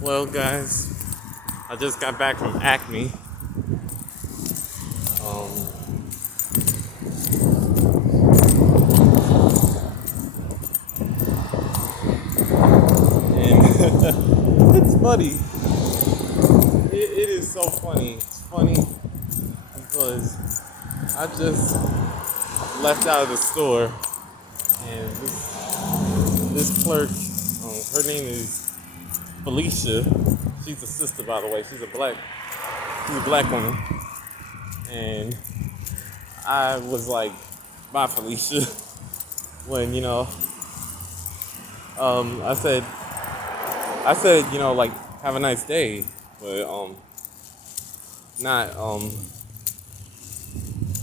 Well, guys, I just got back from Acme. Um, and it's funny. It is so funny. It's funny because I just left out of the store, and this clerk, her name is Felicia. She's a sister, by the way. She's a black woman, and I was like, "Bye, Felicia." When I said, like, have a nice day, but not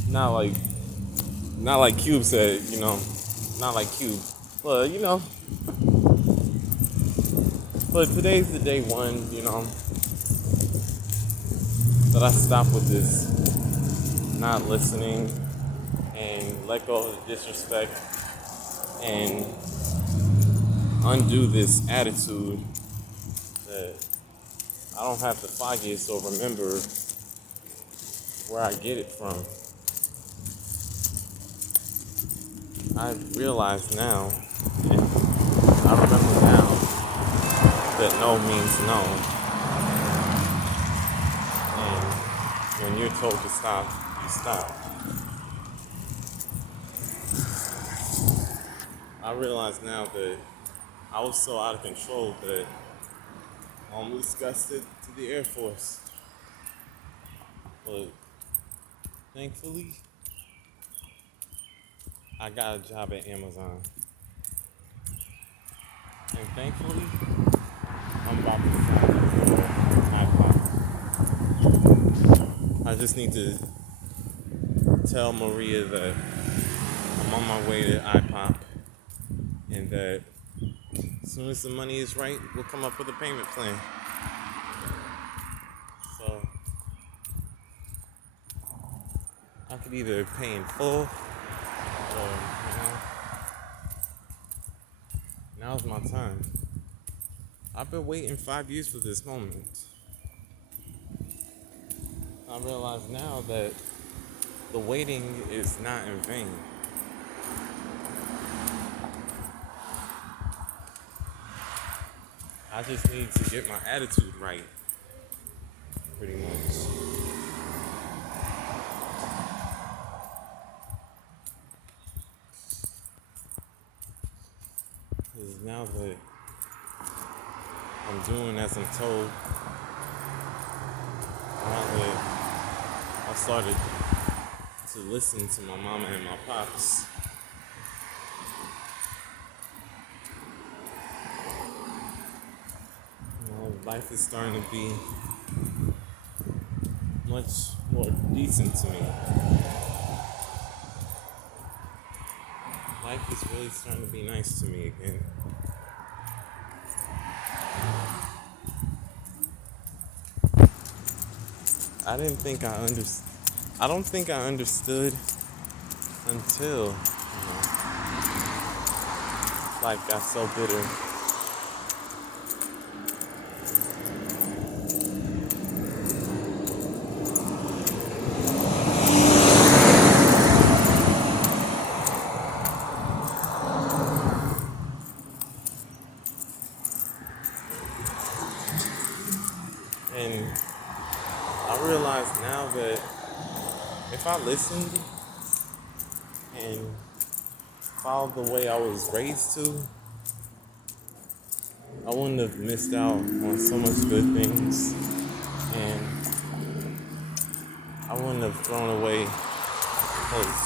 not like not like Cube said, not like Cube, but but today's the day one, that I stop with this not listening and let go of the disrespect and undo this attitude that I don't have to fight it, so remember where I get it from. I realize now, and I remember now, that no means no. And when you're told to stop, you stop. I realize now that I was so out of control that I almost got sent to the Air Force. But thankfully, I got a job at Amazon. And thankfully, I'm about to sign up for iPod. I just need to tell Maria that I'm on my way to iPop and that as soon as the money is right, we'll come up with a payment plan. So I could either pay in full or, now's my time. I've been waiting 5 years for this moment. I realize now that the waiting is not in vain. I just need to get my attitude right, pretty much. Because now that I'm doing as I'm told, now that I started to listen to my mama and my pops, life is starting to be much more decent to me. Life is really starting to be nice to me again. I didn't think I understood. I don't think I understood until life got so bitter. And I realize now that if I listened and followed the way I was raised to, I wouldn't have missed out on so much good things, and I wouldn't have thrown away those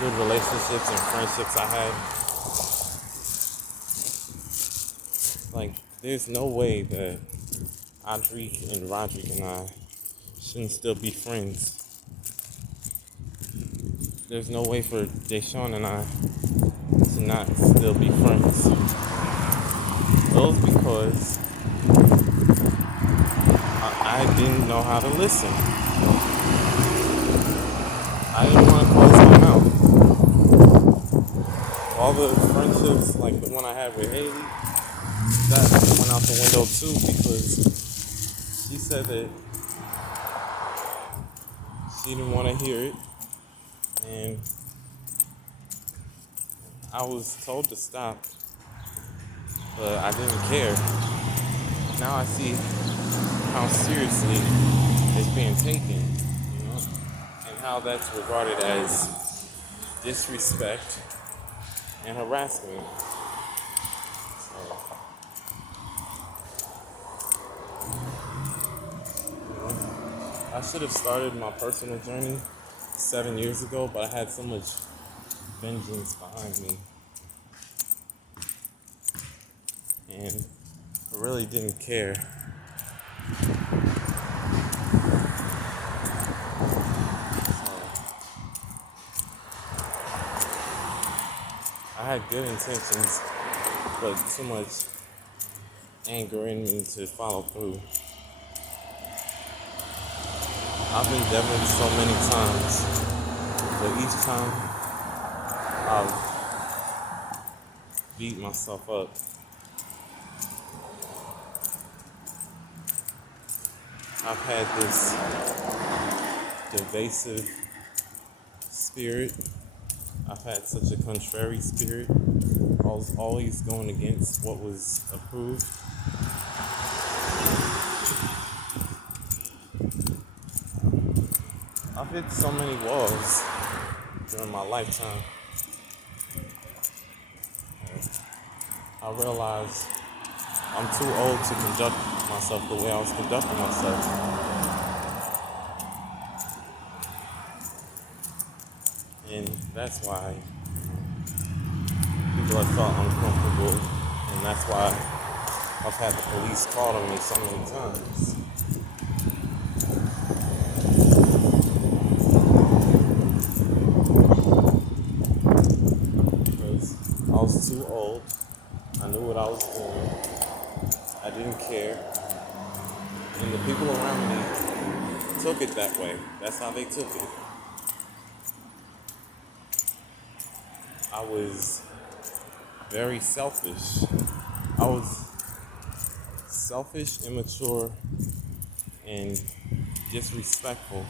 good relationships and friendships I had. Like, there's no way that Audric and Roderick and I shouldn't still be friends. There's no way for Deshaun and I to not still be friends. Those because I didn't know how to listen. I didn't want to close my mouth. All the friendships, like the one I had with Haley, that went out the window too because she said that she didn't want to hear it, and I was told to stop, but I didn't care. Now I see how seriously it's being taken, and how that's regarded as disrespect and harassment. So, I should have started my personal journey 7 years ago, but I had so much vengeance behind me, and I really didn't care. So, I had good intentions, but too much anger in me to follow through. I've been deviled so many times, but each time I've beat myself up. I've had this divisive spirit. I've had such a contrary spirit. I was always going against what was approved. I've hit so many walls during my lifetime. I realized I'm too old to conduct myself the way I was conducting myself. And that's why people have felt uncomfortable, and that's why I've had the police call on me so many times. Because I was too old. I knew what I was doing. I didn't care. And the people around me took it that way. That's how they took it. I was very selfish. I was selfish, immature, and disrespectful.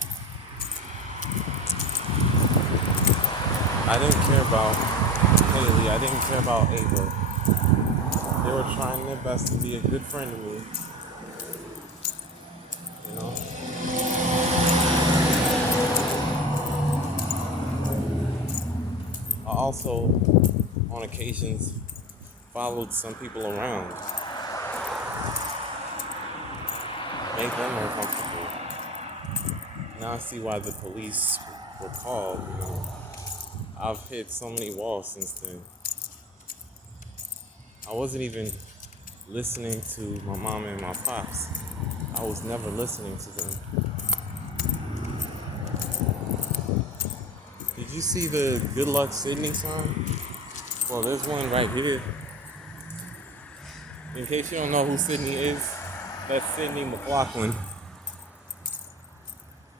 I didn't care about Haley. I didn't care about Ava. They were trying their best to be a good friend to me. I also, on occasions, followed some people around, made them uncomfortable. Now I see why the police were called. I've hit so many walls since then. I wasn't even listening to my mom and my pops. I was never listening to them. Did you see the Good Luck Sydney sign? Well, there's one right here. In case you don't know who Sydney is, that's Sydney McLaughlin.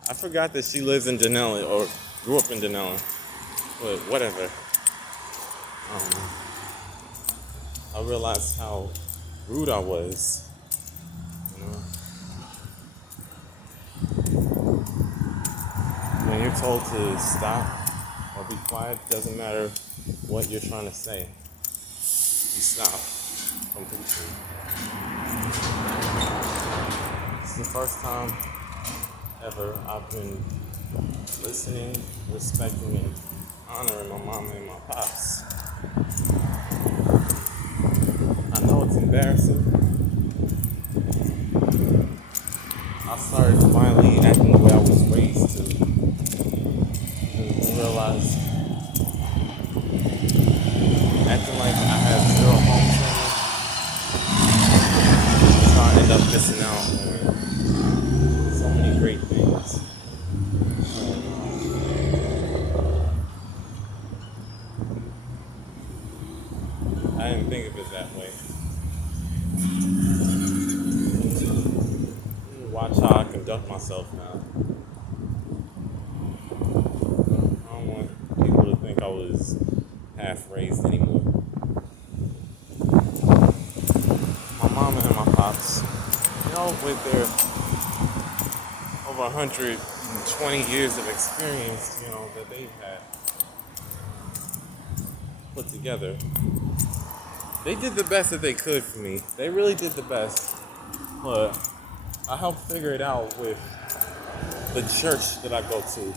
I forgot that she lives in Denellen, or grew up in Denellen, but whatever. I realized how rude I was. When you're told to stop or be quiet, doesn't matter what you're trying to say. You stop completely. It's the first time ever I've been listening, respecting, and honoring my mom and my pops. I know it's embarrassing. I started finally acting the way I was raised to. And realized acting like I have zero home training, so I end up missing out on so many great things. I didn't think of it that way. Watch how I conduct myself now. I don't want people to think I was half raised anymore. pops, with their over 120 years of experience, that they've had put together. They did the best that they could for me. They really did the best. But I helped figure it out with the church that I go to,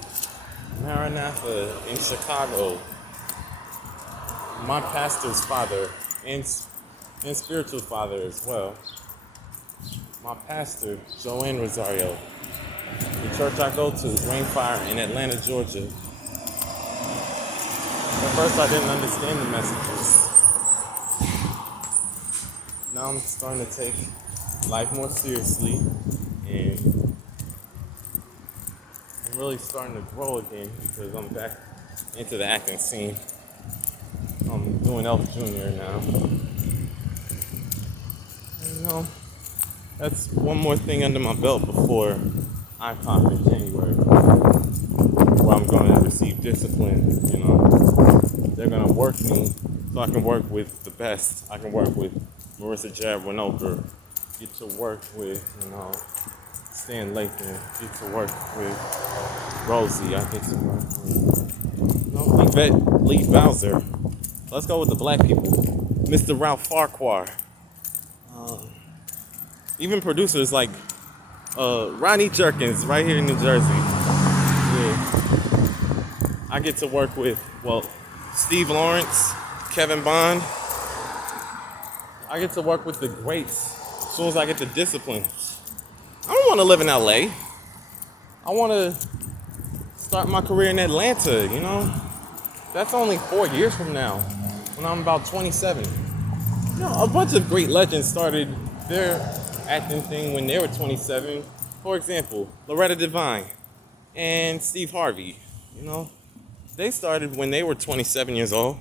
Maranatha in Chicago. My pastor's father and spiritual father as well. My pastor, Joanne Rosario. The church I go to, Rainfire in Atlanta, Georgia. At first I didn't understand the messages. Now I'm starting to take life more seriously, and I'm really starting to grow again because I'm back into the acting scene. I'm doing Elf Jr. now. And, that's one more thing under my belt before IPOP in January, where I'm going to receive discipline. They're going to work me so I can work with the best. I can work with Marissa Jarrett Winokur, get to work with, Stan Lathan, get to work with Rosie, I get to work with, Yvette Lee Bowser. Let's go with the black people. Mr. Ralph Farquhar. Even producers like Ronnie Jerkins right here in New Jersey. Yeah. I get to work with, Steve Lawrence, Kevin Bond. I get to work with the greats as soon as I get the discipline. I don't want to live in LA. I want to start my career in Atlanta, That's only 4 years from now, when I'm about 27. A bunch of great legends started their acting thing when they were 27. For example, Loretta Devine and Steve Harvey, They started when they were 27 years old,